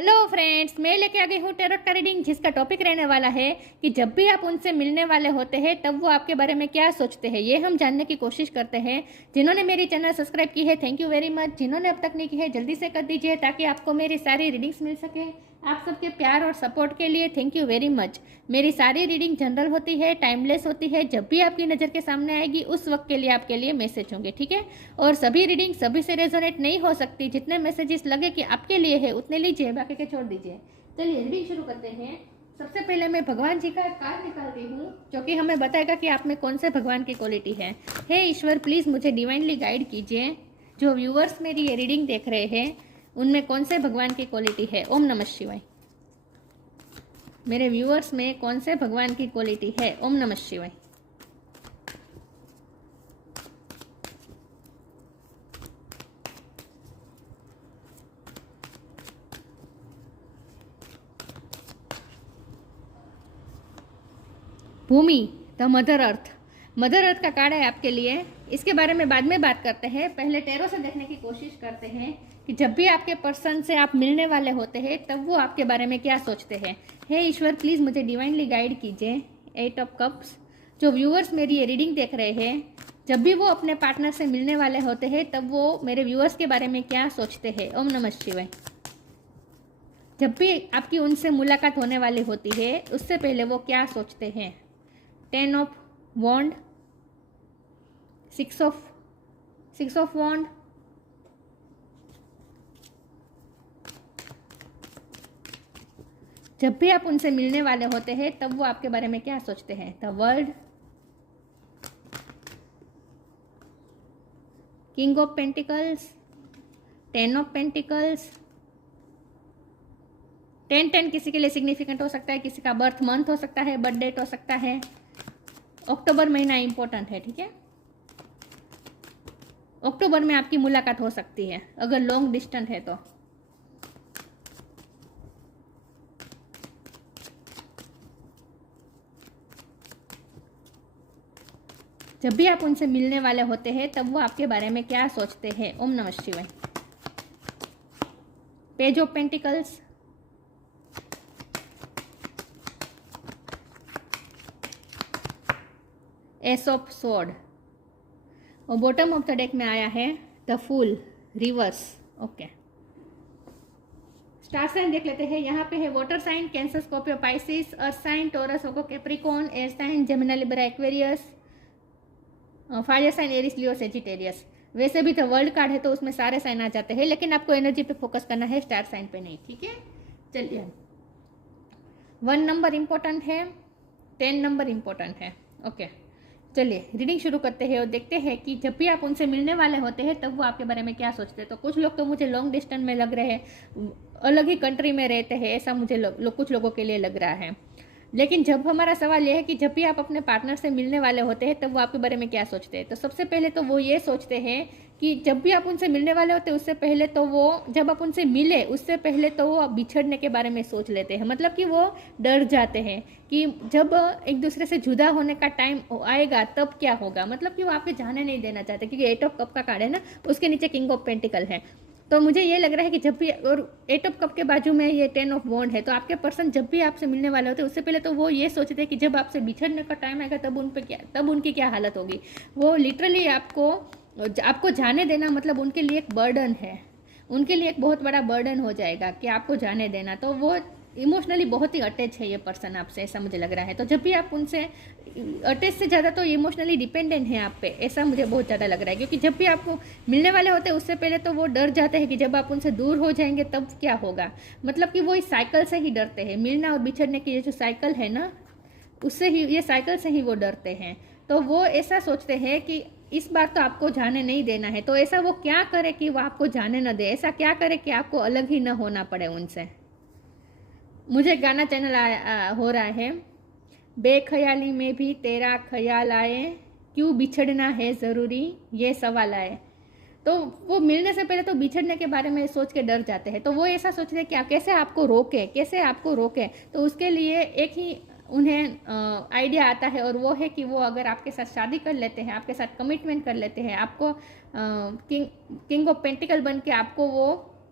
Hello friends, मैं लेके आ गई हूँ टैरोट का रीडिंग, जिसका टॉपिक रहने वाला है कि जब भी आप उनसे मिलने वाले होते हैं तब वो आपके बारे में क्या सोचते हैं। ये हम जानने की कोशिश करते हैं। जिन्होंने मेरी चैनल सब्सक्राइब की है, थैंक यू वेरी मच। जिन्होंने अब तक नहीं की है, जल्दी से कर दीजिए ताकि आपको मेरी सारी रीडिंग्स मिल सके। आप सबके प्यार और सपोर्ट के लिए थैंक यू वेरी मच। मेरी सारी रीडिंग जनरल होती है, टाइमलेस होती है। जब भी आपकी नज़र के सामने आएगी उस वक्त के लिए आपके लिए मैसेज होंगे, ठीक है। और सभी रीडिंग सभी से रेजोनेट नहीं हो सकती। जितने मैसेजेस लगे कि आपके लिए है उतने लीजिए, बाकी के छोड़ दीजिए। चलिए रीडिंग शुरू करते हैं। सबसे पहले मैं भगवान जी का कार्ड निकालती हूँ जो कि हमें बताएगा कि आप में कौन से भगवान की क्वालिटी है। हे ईश्वर, प्लीज़ मुझे डिवाइनली गाइड कीजिए। जो व्यूअर्स मेरी ये रीडिंग देख रहे हैं उनमें कौन से भगवान की क्वालिटी है। ओम नमः शिवाय। मेरे व्यूअर्स में कौन से भगवान की क्वालिटी है। ओम नमः शिवाय। Bhumi, the mother earth. Mother earth का कार्ड है आपके लिए। इसके बारे में बाद में बात करते हैं। पहले टैरो से देखने की कोशिश करते हैं कि जब भी आपके पर्सन से आप मिलने वाले होते हैं तब वो आपके बारे में क्या सोचते हैं। हे ईश्वर, प्लीज़ मुझे डिवाइनली गाइड कीजिए। 8 ऑफ कप्स। जो व्यूअर्स मेरी ये रीडिंग देख रहे हैं, जब भी वो अपने पार्टनर से मिलने वाले होते हैं तब वो मेरे व्यूअर्स के बारे में क्या सोचते हैं। ओम नमः शिवाय। जब भी आपकी उनसे मुलाकात होने वाली होती है उससे पहले वो क्या सोचते हैं। 10 ऑफ वॉन्ड, 6 ऑफ वॉन्ड, जब भी आप उनसे मिलने वाले होते हैं तब वो आपके बारे में क्या सोचते हैं। The world, king of pentacles, 10 of pentacles. 10 किसी के लिए सिग्निफिकेंट हो सकता है, किसी का बर्थ मंथ हो सकता है, बर्थ डेट हो सकता है। अक्टूबर महीना इंपॉर्टेंट है, ठीक है। अक्टूबर में आपकी मुलाकात हो सकती है अगर लॉन्ग डिस्टेंस है तो। जब भी आप उनसे मिलने वाले होते हैं तब वो आपके बारे में क्या सोचते हैं। ओम नमः शिवाय। Page of pentacles, ace of sword और बॉटम ऑफ द डेक में आया है the fool reverse. Okay, star sign देख लेते हैं। यहाँ पे है water sign, cancer, Scorpio, Pisces, earth sign, Taurus, ओको, Capricorn, air sign, Gemini, Libra, Aquarius, fire sign, Aries, Leo, Sagittarius. वैसे भी तो वर्ल्ड कार्ड है तो उसमें सारे साइन आ जाते हैं, लेकिन आपको एनर्जी पे फोकस करना है, स्टार साइन पे नहीं, ठीक है। चलिए, 1 नंबर इंपॉर्टेंट है, 10 नंबर इंपॉर्टेंट है। ओके, चलिए रीडिंग शुरू करते हैं और देखते हैं कि जब भी आप उनसे मिलने वाले होते हैं तब वो आपके बारे में क्या सोचते हैं। तो कुछ लोग तो मुझे लॉन्ग डिस्टेंस में लग रहे हैं, अलग ही कंट्री में रहते हैं, ऐसा मुझे कुछ लोगों के लिए लग रहा है। लेकिन जब हमारा सवाल यह है कि जब भी आप अपने पार्टनर से मिलने वाले होते हैं तब वो आपके बारे में क्या सोचते हैं, तो सबसे पहले तो वो ये सोचते हैं कि जब भी आप उनसे मिलने वाले होते हैं उससे पहले तो वो, जब आप उनसे मिले उससे पहले तो वो बिछड़ने के बारे में सोच लेते हैं। मतलब कि वो डर जाते हैं कि जब एक दूसरे से जुदा होने का टाइम आएगा तब क्या होगा। मतलब कि वो आपके जाने नहीं देना चाहते, क्योंकि 8 ऑफ कप का कार्ड है ना, उसके नीचे किंग ऑफ पेंटिकल है। तो मुझे ये लग रहा है कि जब भी, और 8 ऑफ कप के बाजू में ये 10 ऑफ वॉन्ड है, तो आपके पर्सन जब भी आपसे मिलने वाले होते हैं उससे पहले तो वो ये सोचते हैं कि जब आपसे बिछड़ने का टाइम आएगा तब उनकी क्या हालत होगी। वो लिटरली आपको जाने देना मतलब उनके लिए एक बर्डन है, उनके लिए एक बहुत बड़ा बर्डन हो जाएगा कि आपको जाने देना। तो वो इमोशनली बहुत ही अटैच है ये पर्सन आपसे, ऐसा मुझे लग रहा है। तो जब भी आप उनसे अटैच से ज़्यादा तो इमोशनली डिपेंडेंट है आप पे, ऐसा मुझे बहुत ज़्यादा लग रहा है। क्योंकि जब भी आपको मिलने वाले होते हैं उससे पहले तो वो डर जाते हैं कि जब आप उनसे दूर हो जाएंगे तब क्या होगा। मतलब कि वो इस साइकिल से ही डरते हैं, मिलना और बिछड़ने की ये जो साइकिल है ना, उससे ही, ये साइकिल से ही वो डरते हैं। तो वो ऐसा सोचते हैं कि इस बार तो आपको जाने नहीं देना है, तो ऐसा वो क्या करे कि वो आपको जाने न दे, ऐसा क्या करे कि आपको अलग ही न होना पड़े उनसे। मुझे गाना चैनल हो रहा है, बेख्याली में भी तेरा ख्याल आए, क्यों बिछड़ना है ज़रूरी, ये सवाल आए। तो वो मिलने से पहले तो बिछड़ने के बारे में सोच के डर जाते हैं। तो वो ऐसा सोच रहे हैं कि कैसे आपको रोके। तो उसके लिए एक ही उन्हें आइडिया आता है, और वो है कि वो अगर आपके साथ शादी कर लेते हैं, आपके साथ कमिटमेंट कर लेते हैं, आपको किंग ऑफ पेंटिकल बन के आपको वो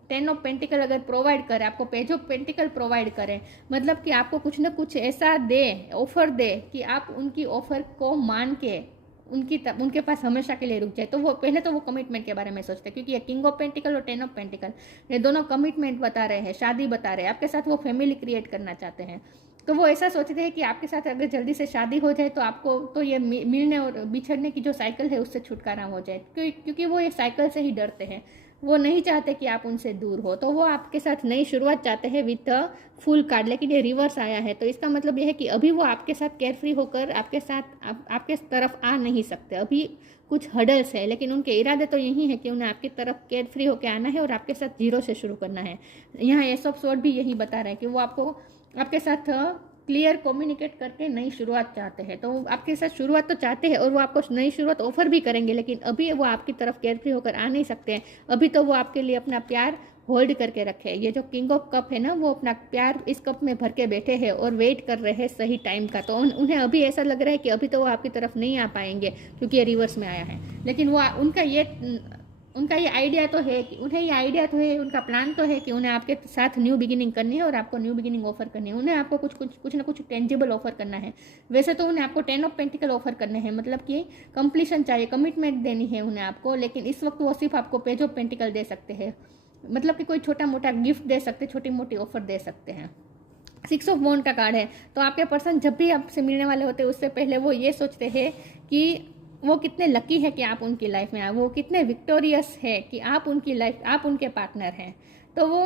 10 ऑफ पेंटिकल अगर प्रोवाइड करे, आपको पेज ऑफ पेंटिकल प्रोवाइड करे, मतलब कि आपको कुछ ना कुछ ऐसा दे, ऑफर दे कि आप उनकी ऑफर को मान के उनके पास हमेशा के लिए रुक जाए, तो वो पहले तो वो कमिटमेंट के बारे में सोचते हैं, क्योंकि ये किंग ऑफ पेंटिकल और 10 ऑफ पेंटिकल ये दोनों कमिटमेंट बता रहे हैं, शादी बता रहे हैं, आपके साथ वो फैमिली क्रिएट करना चाहते हैं। तो वो ऐसा सोचते हैं कि आपके साथ अगर जल्दी से शादी हो जाए तो आपको तो ये मिलने और बिछड़ने की जो साइकिल है उससे छुटकारा हो जाए, क्योंकि वो ये साइकिल से ही डरते हैं, वो नहीं चाहते कि आप उनसे दूर हो। तो वो आपके साथ नई शुरुआत चाहते हैं विथ अ फुल कार्ड, लेकिन ये रिवर्स आया है, तो इसका मतलब ये है कि अभी वो आपके साथ केयरफ्री होकर आपके साथ आपके तरफ आ नहीं सकते, अभी कुछ हडल्स है, लेकिन उनके इरादे तो यही है कि उन्हें आपकी तरफ केयरफ्री होकर आना है और आपके साथ जीरो से शुरू करना है। यहाँ एस ऑफ स्वॉर्ड भी यही बता रहे हैं कि वो आपके साथ क्लियर कम्युनिकेट करके नई शुरुआत चाहते हैं। तो आपके साथ शुरुआत तो चाहते हैं और वो आपको नई शुरुआत ऑफर भी करेंगे, लेकिन अभी वो आपकी तरफ केयरफ्री होकर आ नहीं सकते हैं। अभी तो वो आपके लिए अपना प्यार होल्ड करके रखे। ये जो किंग ऑफ कप है ना, वो अपना प्यार इस कप में भर के बैठे हैं और वेट कर रहे हैं सही टाइम का। तो उन्हें अभी ऐसा लग रहा है कि अभी तो वो आपकी तरफ नहीं आ पाएंगे क्योंकि ये रिवर्स में आया है, लेकिन वो उनका ये आइडिया तो है कि उन्हें ये आइडिया तो है, उनका प्लान तो है कि उन्हें आपके साथ न्यू बिगिनिंग करनी है और आपको न्यू बिगिनिंग ऑफर करनी है। उन्हें आपको कुछ ना कुछ टेंजिबल ऑफर करना है। वैसे तो उन्हें आपको 10 ऑफ पेंटिकल ऑफर करने हैं, मतलब कि कंप्लीशन चाहिए, कमिटमेंट देनी है उन्हें आपको, लेकिन इस वक्त वो सिर्फ आपको पेज ऑफ पेंटिकल दे सकते हैं, मतलब कि कोई छोटा मोटा गिफ्ट दे सकते, छोटी मोटी ऑफर दे सकते हैं। 6 ऑफ वॉन्ड का कार्ड है, तो आपके पर्सन जब भी आपसे मिलने वाले होते हैं उससे पहले वो ये सोचते हैं कि वो कितने लकी है कि आप उनकी लाइफ में आए, वो कितने विक्टोरियस है कि आप उनके पार्टनर हैं। तो वो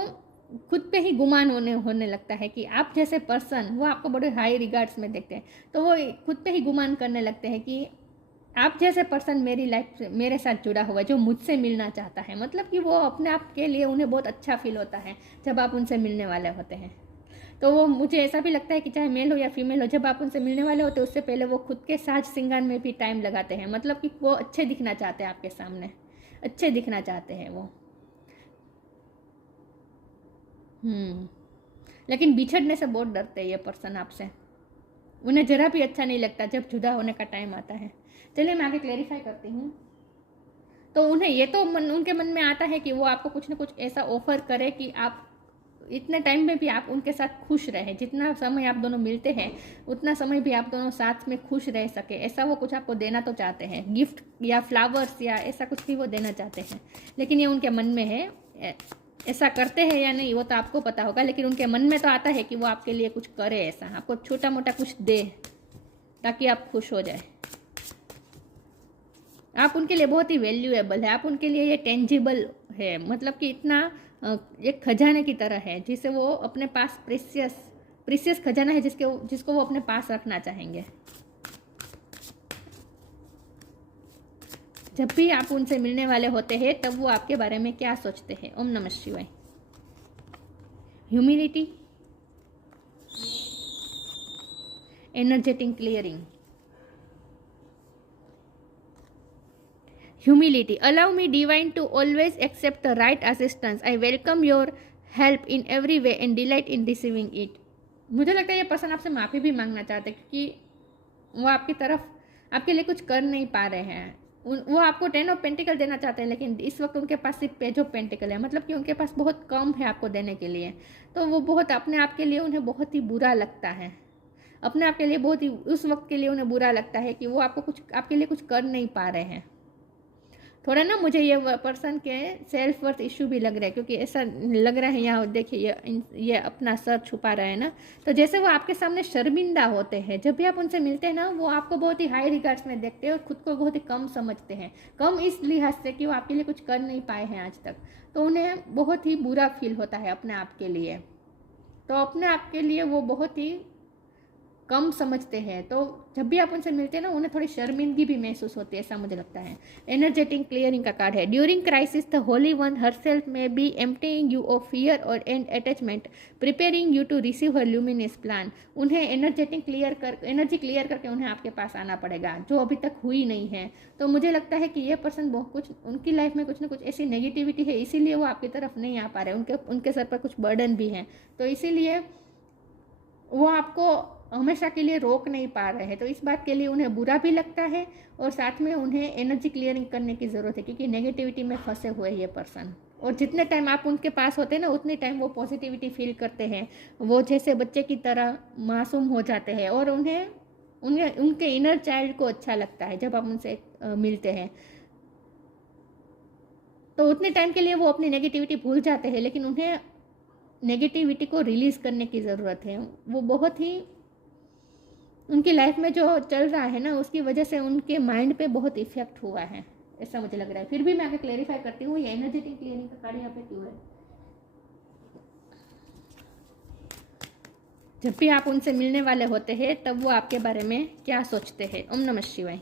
खुद पे ही गुमान होने लगता है कि आप जैसे पर्सन, वो आपको बड़े हाई रिगार्ड्स में देखते हैं, तो वो खुद पे ही गुमान करने लगते हैं कि आप जैसे पर्सन मेरी लाइफ से मेरे साथ जुड़ा हुआ है, जो मुझसे मिलना चाहता है। मतलब कि वो अपने आप के लिए उन्हें बहुत अच्छा फील होता है जब आप उनसे मिलने वाले होते हैं। तो वो मुझे ऐसा भी लगता है कि चाहे मेल हो या फीमेल हो, जब आप उनसे मिलने वाले होते हैं उससे पहले वो खुद के साज श्रृंगार में भी टाइम लगाते हैं, मतलब कि वो अच्छे दिखना चाहते हैं, आपके सामने अच्छे दिखना चाहते हैं वो। लेकिन बिछड़ने से बहुत डरते हैं ये पर्सन आपसे, उन्हें जरा भी अच्छा नहीं लगता जब जुदा होने का टाइम आता है। चलिए मैं आगे क्लेरिफाई करती हूँ। तो उन्हें ये तो उनके मन में आता है कि वो आपको कुछ ना कुछ ऐसा ऑफर करे कि आप इतने टाइम में भी आप उनके साथ खुश रहे, जितना समय आप दोनों मिलते हैं उतना समय भी आप दोनों साथ में खुश रह सके, ऐसा वो कुछ आपको देना तो चाहते हैं, गिफ्ट या फ्लावर्स या ऐसा कुछ भी वो देना चाहते हैं। लेकिन ये उनके मन में है, ऐसा करते हैं या नहीं वो तो आपको पता होगा, लेकिन उनके मन में तो आता है कि वो आपके लिए कुछ करे, ऐसा आपको छोटा मोटा कुछ दे ताकि आप खुश हो जाए। आप उनके लिए बहुत ही वैल्यूएबल है, आप उनके लिए ये टेंजिबल है, मतलब कि इतना एक खजाने की तरह है जिसे वो अपने पास प्रीसियस खजाना है जिसको वो अपने पास रखना चाहेंगे। जब भी आप उनसे मिलने वाले होते हैं तब वो आपके बारे में क्या सोचते हैं। ओम नमः शिवाय। Humility, energetic clearing. Humility. Allow me, divine, to always accept the right assistance. I welcome your help in every way and delight in receiving it. मुझे लगता है ये पर्सन आपसे माफ़ी भी मांगना चाहते हैं क्योंकि वो आपकी तरफ आपके लिए कुछ कर नहीं पा रहे हैं। वो आपको 10 ऑफ पेंटिकल देना चाहते हैं, लेकिन इस वक्त उनके पास सिर्फ पेज ऑफ पेंटिकल है, मतलब कि उनके पास बहुत कम है आपको देने के लिए। तो वो बहुत अपने आप के लिए उन्हें बहुत ही बुरा लगता है, अपने आप के लिए बहुत ही उस वक्त के लिए उन्हें बुरा लगता है कि वो आपके लिए कुछ कर नहीं पा रहे हैं। थोड़ा ना मुझे ये पर्सन के सेल्फ वर्थ इशू भी लग रहा है, क्योंकि ऐसा लग रहा है यहाँ देखिए ये अपना सर छुपा रहा है ना, तो जैसे वो आपके सामने शर्मिंदा होते हैं। जब भी आप उनसे मिलते हैं ना, वो आपको बहुत ही हाई रिगार्ड्स में देखते हैं और खुद को बहुत ही कम समझते हैं, कम इस लिहाज से कि वो आपके लिए कुछ कर नहीं पाए हैं आज तक। तो उन्हें बहुत ही बुरा फील होता है अपने आप के लिए, तो अपने आप के लिए वो बहुत ही कम समझते हैं। तो जब भी आप उनसे मिलते हैं ना, उन्हें थोड़ी शर्मिंदगी भी महसूस होती है, ऐसा मुझे लगता है। एनर्जेटिक क्लियरिंग का कार्ड है। During crisis the holy one herself में be emptying you of fear और and attachment, preparing you to receive her luminous plan. उन्हें एनर्जी क्लियर करके उन्हें आपके पास आना पड़ेगा, जो अभी तक हुई नहीं है। तो मुझे लगता है कि ये पर्सन बहुत कुछ उनकी लाइफ में कुछ ना कुछ ऐसी नेगेटिविटी है, इसीलिए वो आपकी तरफ नहीं आ पा रहे। उनके सर पर कुछ बर्डन भी है, तो इसीलिए वो आपको हमेशा के लिए रोक नहीं पा रहे हैं। तो इस बात के लिए उन्हें बुरा भी लगता है और साथ में उन्हें एनर्जी क्लियरिंग करने की ज़रूरत है, क्योंकि नेगेटिविटी में फंसे हुए ये पर्सन और जितने टाइम आप उनके पास होते हैं ना उतने टाइम वो पॉजिटिविटी फील करते हैं, वो जैसे बच्चे की तरह मासूम हो जाते हैं और उन्हें उन्हें उनके इनर चाइल्ड को अच्छा लगता है जब आप उनसे मिलते हैं। तो उतने टाइम के लिए वो अपनी नेगेटिविटी भूल जाते हैं, लेकिन उन्हें नेगेटिविटी को रिलीज़ करने की ज़रूरत है। वो बहुत ही उनकी लाइफ में जो चल रहा है ना उसकी वजह से उनके माइंड पे बहुत इफेक्ट हुआ है, ऐसा मुझे लग रहा है। फिर भी मैं आगे क्लेरिफाई करती हूँ ये एनर्जेटिक क्लियरिंग का कार्ड यहाँ पे क्यों है। जब भी आप उनसे मिलने वाले होते हैं तब वो आपके बारे में क्या सोचते हैं। ओम नमः शिवाय।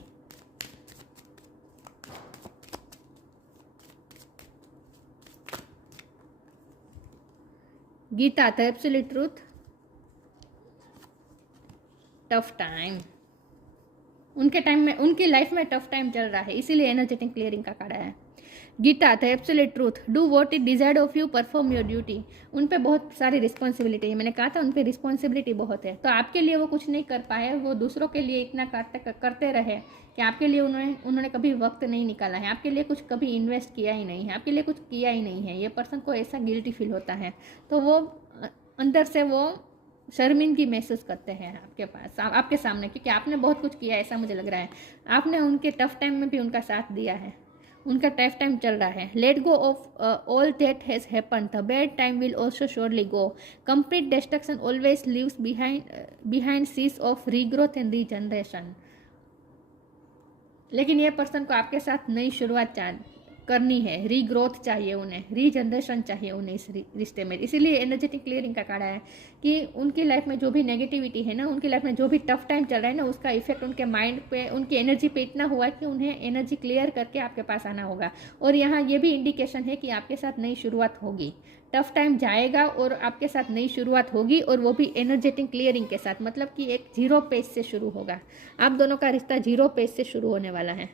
Gita the absolute truth, tough time. उनके टाइम में उनकी लाइफ में टफ टाइम चल रहा है, इसीलिए एनर्जेटिक क्लियरिंग का कार्ड है। Gita the absolute truth, do what is desired of you, perform your duty. उन पे बहुत सारी रिस्पॉन्सिबिलिटी है, मैंने कहा था उन पे रिस्पॉन्सिबिलिटी बहुत है। तो आपके लिए वो कुछ नहीं कर पाए, वो दूसरों के लिए इतना करते रहे कि आपके लिए उन्होंने कभी वक्त नहीं निकाला है, आपके लिए कुछ कभी इन्वेस्ट किया ही नहीं है, आपके लिए कुछ किया ही नहीं है। ये पर्सन को ऐसा गिल्टी फील होता है, तो वो अंदर से वो शर्मिंदगी महसूस करते हैं आपके पास, आपके सामने, क्योंकि आपने बहुत कुछ किया, ऐसा मुझे लग रहा है। आपने उनके टफ टाइम में भी उनका साथ दिया है, उनका टफ टाइम चल रहा है। Let go of all that has happen, the bad time will also surely go, complete destruction always leaves behind सीज ऑफ रीग्रोथ एंड रीजनरेशन। लेकिन ये पर्सन को आपके साथ नई शुरुआत करनी है, रीग्रोथ चाहिए उन्हें, रीजनरेशन चाहिए उन्हें इस रिश्ते में। इसीलिए एनर्जेटिक क्लियरिंग का कार्ड है कि उनकी लाइफ में जो भी नेगेटिविटी है ना, उनकी लाइफ में जो भी टफ टाइम चल रहा है ना, उसका इफेक्ट उनके माइंड पे, उनकी एनर्जी पे इतना हुआ है कि उन्हें एनर्जी क्लियर करके आपके पास आना होगा। और यहाँ ये भी इंडिकेशन है कि आपके साथ नई शुरुआत होगी, टफ टाइम जाएगा और आपके साथ नई शुरुआत होगी, और वो भी एनर्जेटिक क्लियरिंग के साथ, मतलब कि एक जीरो पेज से शुरू होगा। आप दोनों का रिश्ता जीरो पेज से शुरू होने वाला है।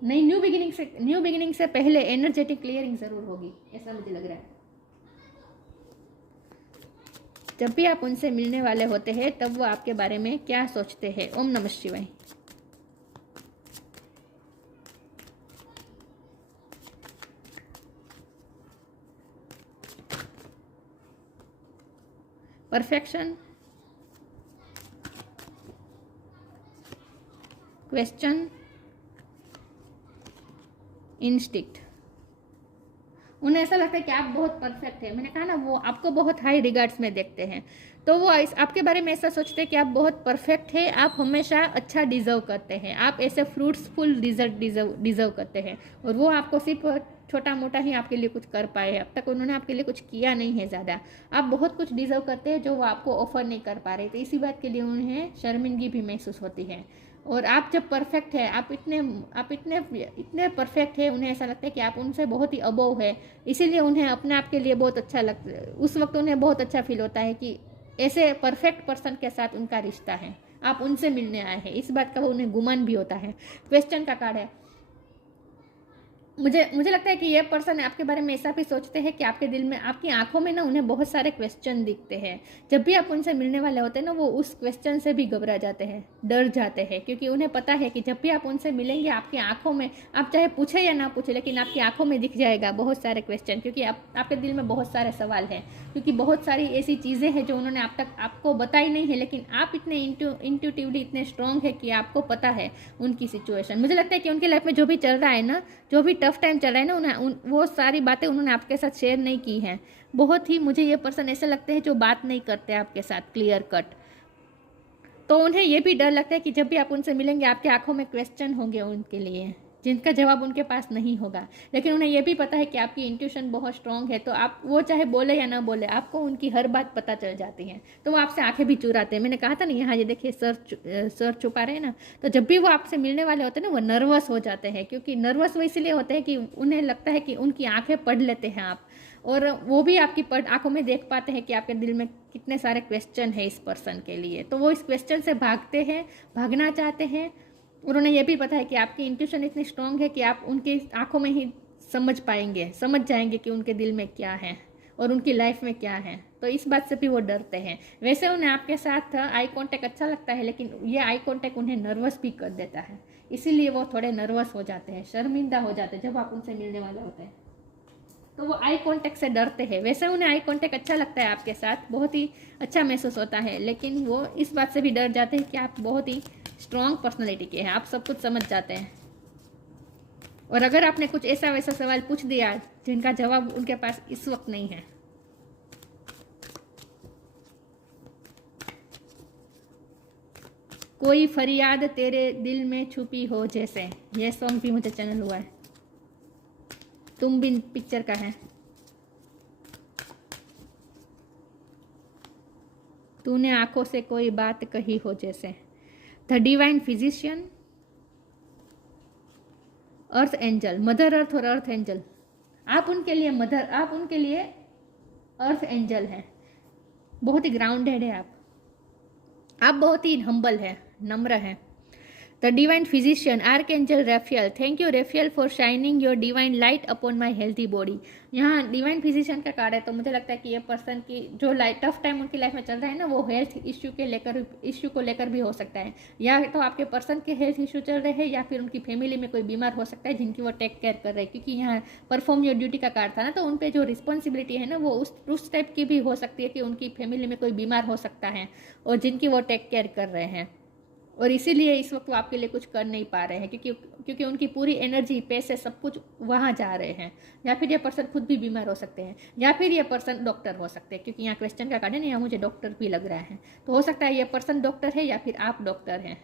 नहीं, न्यू बिगिनिंग से पहले एनर्जेटिक क्लियरिंग जरूर होगी, ऐसा मुझे लग रहा है। जब भी आप उनसे मिलने वाले होते हैं तब वो आपके बारे में क्या सोचते हैं। ओम नमः शिवाय। Perfection, question, instinct. उन्हें ऐसा लगता है कि आप बहुत परफेक्ट है, मैंने कहा ना वो आपको बहुत हाई रिगार्ड्स में देखते हैं, तो वो आपके बारे में ऐसा सोचते हैं कि आप बहुत परफेक्ट है, आप हमेशा अच्छा डिजर्व करते हैं, आप ऐसे फ्रूट्सफुल रिजल्ट डिजर्व करते हैं। और वो आपको सिर्फ छोटा मोटा ही आपके लिए कुछ कर पाए, अब तक उन्होंने आपके लिए कुछ किया नहीं है ज़्यादा। आप बहुत कुछ डिजर्व करते हैं जो वो आपको ऑफर नहीं कर पा रहे, तो इसी बात के लिए उन्हें शर्मिंदगी भी महसूस होती है। और आप जब परफेक्ट है, आप इतने परफेक्ट है, उन्हें ऐसा लगता है कि आप उनसे बहुत ही अबोव है, इसीलिए उन्हें अपने आप के लिए बहुत अच्छा लगता है। उस वक्त उन्हें बहुत अच्छा फील होता है कि ऐसे परफेक्ट पर्सन के साथ उनका रिश्ता है, आप उनसे मिलने आए हैं, इस बात का उन्हें गुमान भी होता है। क्वेश्चन का कार्ड है। मुझे लगता है कि ये पर्सन आपके बारे में ऐसा भी सोचते हैं कि आपके दिल में, आपकी आंखों में ना उन्हें बहुत सारे क्वेश्चन दिखते हैं। जब भी आप उनसे मिलने वाले होते हैं ना, वो उस क्वेश्चन से भी घबरा जाते हैं, डर जाते हैं, क्योंकि उन्हें पता है कि जब भी आप उनसे मिलेंगे आपकी आंखों में, आप चाहे पूछे या ना पूछे, लेकिन आपकी आंखों में दिख जाएगा बहुत सारे क्वेश्चन, क्योंकि आपके दिल में बहुत सारे सवाल हैं, क्योंकि बहुत सारी ऐसी चीज़ें हैं जो उन्होंने आप तक आपको बताई नहीं है, लेकिन आप इतने इंट्यूटिवली इतने स्ट्रॉन्ग है कि आपको पता है उनकी सिचुएशन। मुझे लगता है कि उनकी लाइफ में जो भी चल रहा है ना, जो भी टफ टाइम चल रहा है ना, वो सारी बातें उन्होंने आपके साथ शेयर नहीं की हैं। बहुत ही मुझे ये पर्सन ऐसे लगते हैं जो बात नहीं करते आपके साथ क्लियर कट। तो उन्हें ये भी डर लगता है कि जब भी आप उनसे मिलेंगे आपकी आंखों में क्वेश्चन होंगे उनके लिए, जिनका जवाब उनके पास नहीं होगा। लेकिन उन्हें यह भी पता है कि आपकी इंट्यूशन बहुत स्ट्रांग है, तो आप वो चाहे बोले या ना बोले, आपको उनकी हर बात पता चल जाती है, तो वो आपसे आंखें भी चुराते हैं। मैंने कहा था ना, यहाँ ये देखिए सर छुपा रहे हैं ना, तो जब भी वो आपसे मिलने वाले होते हैं ना, वो नर्वस हो जाते हैं, क्योंकि नर्वस वो इसलिए होते हैं कि उन्हें लगता है कि उनकी आंखें पढ़ लेते हैं आप, और वो भी आपकी आंखों में देख पाते हैं कि आपके दिल में कितने सारे क्वेश्चन है इस पर्सन के लिए। तो वो इस क्वेश्चन से भागना चाहते हैं, और उन्हें यह भी पता है कि आपकी इंट्यूशन इतनी स्ट्रांग है कि आप उनकी आंखों में ही समझ जाएंगे कि उनके दिल में क्या है और उनकी लाइफ में क्या है। तो इस बात से भी वो डरते हैं। वैसे उन्हें आपके साथ आई कांटेक्ट अच्छा लगता है, लेकिन ये आई कांटेक्ट उन्हें नर्वस भी कर देता है, इसीलिए वो थोड़े नर्वस हो जाते हैं, शर्मिंदा हो जाते हैं जब आप उनसे मिलने वाले होते हैं। तो वो आई कांटेक्ट से डरते हैं। वैसे उन्हें आई कांटेक्ट अच्छा लगता है आपके साथ, बहुत ही अच्छा महसूस होता है, लेकिन वो इस बात से भी डर जाते हैं कि आप बहुत ही स्ट्रॉन्ग पर्सनैलिटी के हैं, आप सब कुछ समझ जाते हैं। और अगर आपने कुछ ऐसा वैसा सवाल पूछ दिया जिनका जवाब उनके पास इस वक्त नहीं है, कोई फरियाद तेरे दिल में छुपी हो जैसे, ये सॉन्ग भी मुझे चैनल हुआ है, तुम बिन पिक्चर का है। तूने आंखों से कोई बात कही हो जैसे, the divine physician, earth angel, mother earth और अर्थ एंजल, आप उनके लिए मदर, आप उनके लिए अर्थ एंजल हैं। बहुत ही ग्राउंडेड है आप बहुत ही हम्बल है, नम्र है। The divine physician, archangel Raphael, thank you Raphael for shining your divine light upon my healthy body. यहाँ डिवाइन फिजिशियन का कार्ड है, तो मुझे लगता है कि ये पर्सन की जो टफ टाइम उनकी लाइफ में चल रहा है ना, वो हेल्थ इश्यू को लेकर भी हो सकता है, या तो आपके पर्सन के हेल्थ इश्यू चल रहे हैं, या फिर उनकी फैमिली में कोई बीमार हो सकता है जिनकी वो टेक केयर कर रहे हैं, क्योंकि यहाँ परफॉर्म योर ड्यूटी का कार्ड था ना, तो उन पर जो रिस्पॉन्सिबिलिटी है ना, वो उस टाइप की भी हो सकती है कि उनकी फैमिली में कोई बीमार हो सकता है और जिनकी वो टेक केयर कर रहे हैं, और इसीलिए इस वक्त वो आपके लिए कुछ कर नहीं पा रहे हैं, क्योंकि उनकी पूरी एनर्जी, पैसे, सब कुछ वहाँ जा रहे हैं। या फिर ये पर्सन खुद भी बीमार हो सकते हैं, या फिर ये पर्सन डॉक्टर हो सकते हैं, क्योंकि यहाँ क्वेश्चन का कार्ड है ना, यहाँ मुझे डॉक्टर भी लग रहा है, तो हो सकता है ये पर्सन डॉक्टर है या फिर आप डॉक्टर हैं।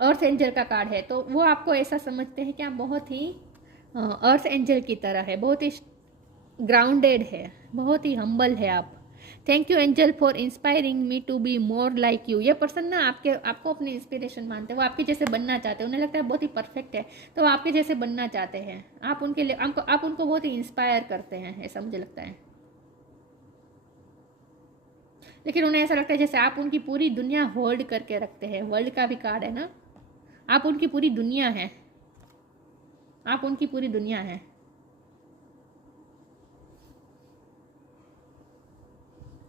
अर्थ एंजल का कार्ड है, तो वो आपको ऐसा समझते हैं कि आप बहुत ही अर्थ एंजल की तरह है, बहुत ही ग्राउंडेड है, बहुत ही हम्बल है आप। Thank you angel for inspiring me to be more like you. ये पर्सन ना आपको अपनी इंस्पिरेशन मानते हैं, वो आपके जैसे बनना चाहते हैं, उन्हें लगता है बहुत ही परफेक्ट है, तो वो आपके जैसे बनना चाहते हैं। आप उनके लिए आप उनको बहुत ही इंस्पायर करते हैं, ऐसा मुझे लगता है। लेकिन उन्हें ऐसा लगता है जैसे आप उनकी पूरी दुनिया होल्ड करके रखते हैं। वर्ल्ड का भी कार्ड है ना, आप उनकी पूरी दुनिया है, आप उनकी पूरी दुनिया है।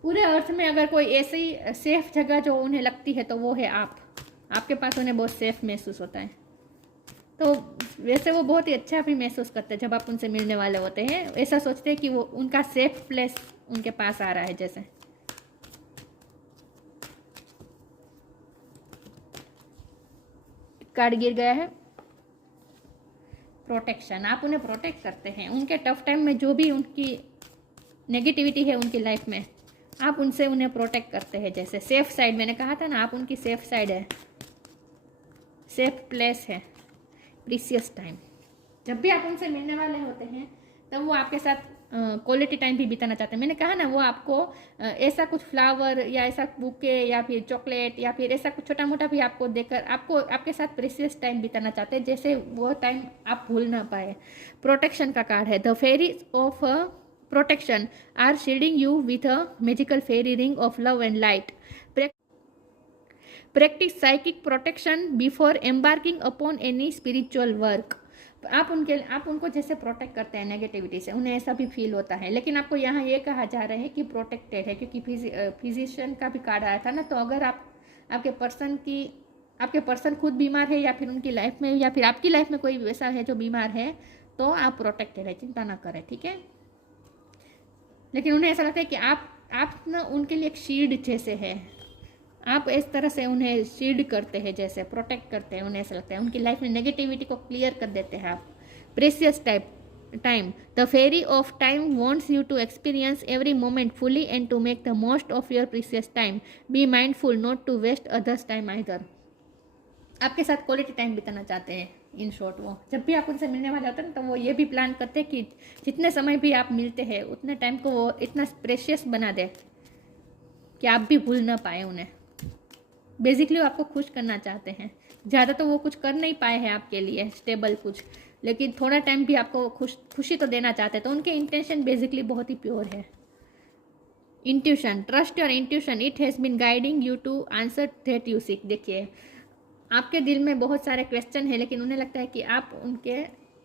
पूरे अर्थ में अगर कोई ऐसी सेफ जगह जो उन्हें लगती है तो वो है आप। आपके पास उन्हें बहुत सेफ महसूस होता है, तो वैसे वो बहुत ही अच्छा भी महसूस करते हैं जब आप उनसे मिलने वाले होते हैं। ऐसा सोचते हैं कि वो उनका सेफ प्लेस उनके पास आ रहा है। जैसे कार्ड गिर गया है, प्रोटेक्शन, आप उन्हें प्रोटेक्ट करते हैं। उनके टफ टाइम में जो भी उनकी नेगेटिविटी है उनकी लाइफ में, आप उनसे उन्हें प्रोटेक्ट करते हैं। जैसे सेफ साइड, मैंने कहा था ना, आप उनकी सेफ साइड है, सेफ प्लेस है, प्रीसियस टाइम। जब भी आप उनसे मिलने वाले होते हैं तब वो आपके साथ क्वालिटी टाइम भी बिताना चाहते हैं। मैंने कहा ना, वो आपको ऐसा कुछ फ्लावर या ऐसा बुके या फिर चॉकलेट या फिर ऐसा कुछ छोटा मोटा भी आपको देकर आपके साथ प्रीसियस टाइम बिताना चाहते हैं, जैसे वो टाइम आप भूल ना पाए। प्रोटेक्शन का कार्ड है, the fairies of protection are shielding you with a magical fairy ring of love and light. Practice psychic protection before embarking upon any spiritual work. आप उनको जैसे प्रोटेक्ट करते हैं नेगेटिविटी से, उन्हें ऐसा भी फील होता है, लेकिन आपको यहाँ ये कहा जा रहा है कि प्रोटेक्टेड है, क्योंकि फिजिशियन का भी कार्ड आया था ना। तो अगर आपके पर्सन खुद बीमार है या फिर उनकी लाइफ में या फिर आपकी लाइफ में कोई वैसा है जो बीमार है, तो आप प्रोटेक्टेड है, चिंता ना करें, ठीक है। लेकिन उन्हें ऐसा लगता है कि आप ना उनके लिए एक शील्ड जैसे है, आप इस तरह से उन्हें शील्ड करते हैं, जैसे प्रोटेक्ट करते हैं। उन्हें ऐसा लगता है उनकी लाइफ में नेगेटिविटी को क्लियर कर देते हैं आप। Precious time, the fairy of time wants you to experience every moment fully and to make the most of your precious time. Be mindful not to waste others time either. आपके साथ quality time बिताना चाहते हैं। In short, वो जब भी आप उनसे मिलने वाले होते हैं ना, तो वो ये भी प्लान करते हैं कि जितने समय भी आप मिलते हैं उतने टाइम को वो इतना प्रेशियस बना दे कि आप भी भूल ना पाए उन्हें। बेसिकली वो आपको खुश करना चाहते हैं। ज़्यादा तो वो कुछ कर नहीं पाए हैं आपके लिए स्टेबल कुछ, लेकिन थोड़ा टाइम भी आपको खुशी तो देना चाहते हैं। तो उनके इंटेंशन बेसिकली बहुत ही प्योर है। Intuition, trust your intuition, it has been guiding you to answer that you seek. देखिए, आपके दिल में बहुत सारे क्वेश्चन है, लेकिन उन्हें लगता है कि आप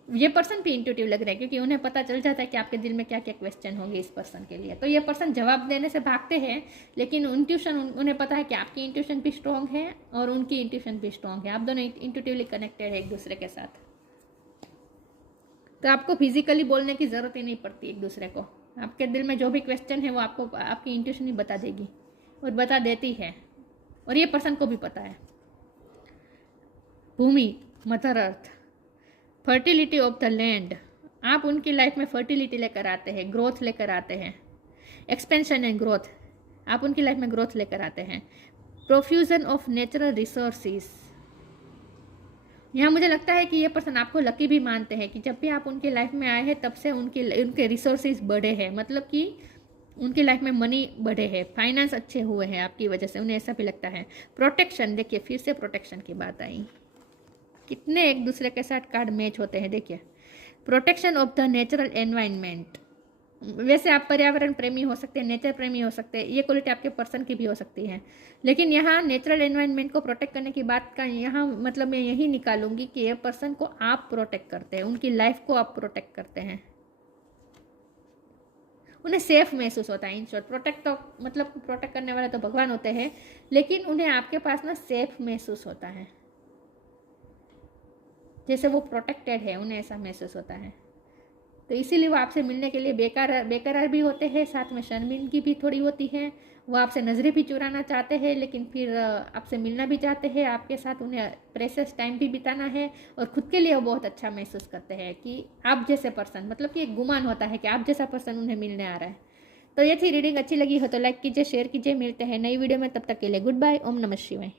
ये पर्सन भी इंट्यूटिव लग रहा है, क्योंकि उन्हें पता चल जाता है कि आपके दिल में क्या क्या क्वेश्चन होंगे इस पर्सन के लिए। तो ये पर्सन जवाब देने से भागते हैं, लेकिन इंट्यूशन, उन्हें पता है कि आपकी इंट्यूशन भी स्ट्रॉन्ग है और उनकी इंट्यूशन भी स्ट्रॉन्ग है। आप दोनों इंट्यूटिवली कनेक्टेड है एक दूसरे के साथ। तो आपको फिजिकली बोलने की ज़रूरत ही नहीं पड़ती एक दूसरे को। आपके दिल में जो भी क्वेश्चन है वो आपको आपकी इंट्यूशन ही बता देगी और बता देती है, और ये पर्सन को भी पता है। Bhumi, mother earth, fertility of the land. आप उनकी लाइफ में फर्टिलिटी लेकर आते हैं, ग्रोथ लेकर आते हैं, एक्सपेंशन एंड ग्रोथ। आप उनकी लाइफ में ग्रोथ लेकर आते हैं। Profusion of natural resources. यहाँ मुझे लगता है कि ये पर्सन आपको लकी भी मानते हैं कि जब भी आप उनकी लाइफ में आए हैं तब से उनके रिसोर्सेज बढ़े हैं, मतलब कि उनकी लाइफ में मनी बढ़े हैं, फाइनेंस अच्छे हुए हैं आपकी वजह से, उन्हें ऐसा भी लगता है। प्रोटेक्शन, देखिए फिर से प्रोटेक्शन की बात आई। कितने एक दूसरे के साथ कार्ड मैच होते हैं, देखिए। Protection of the natural environment. वैसे आप पर्यावरण प्रेमी हो सकते हैं, नेचर प्रेमी हो सकते हैं, ये क्वालिटी आपके पर्सन की भी हो सकती है, लेकिन यहाँ नेचुरल एनवायरनमेंट को प्रोटेक्ट करने की बात का यहाँ मतलब मैं यही निकालूंगी कि ये पर्सन को आप प्रोटेक्ट करते हैं, उनकी लाइफ को आप प्रोटेक्ट करते हैं। उन्हें सेफ महसूस होता है। इन शॉर्ट, प्रोटेक्ट तो मतलब प्रोटेक्ट करने वाले तो भगवान होते हैं, लेकिन उन्हें आपके पास ना सेफ महसूस होता है, जैसे वो प्रोटेक्टेड है, उन्हें ऐसा महसूस होता है। तो इसीलिए वो आपसे मिलने के लिए बेकरार भी होते हैं, साथ में शर्मिंदगी भी थोड़ी होती है। वो आपसे नज़रें भी चुराना चाहते हैं, लेकिन फिर आपसे मिलना भी चाहते हैं, आपके साथ उन्हें प्रेशियस टाइम भी बिताना है, और खुद के लिए वो बहुत अच्छा महसूस करते हैं कि आप जैसे पर्सन, मतलब कि एक गुमान होता है कि आप जैसा पर्सन उन्हें मिलने आ रहा है। तो ये थी रीडिंग। अच्छी लगी हो तो लाइक कीजिए, शेयर कीजिए। मिलते हैं नई वीडियो में, तब तक के लिए गुड बाय। ओम नमः शिवाय।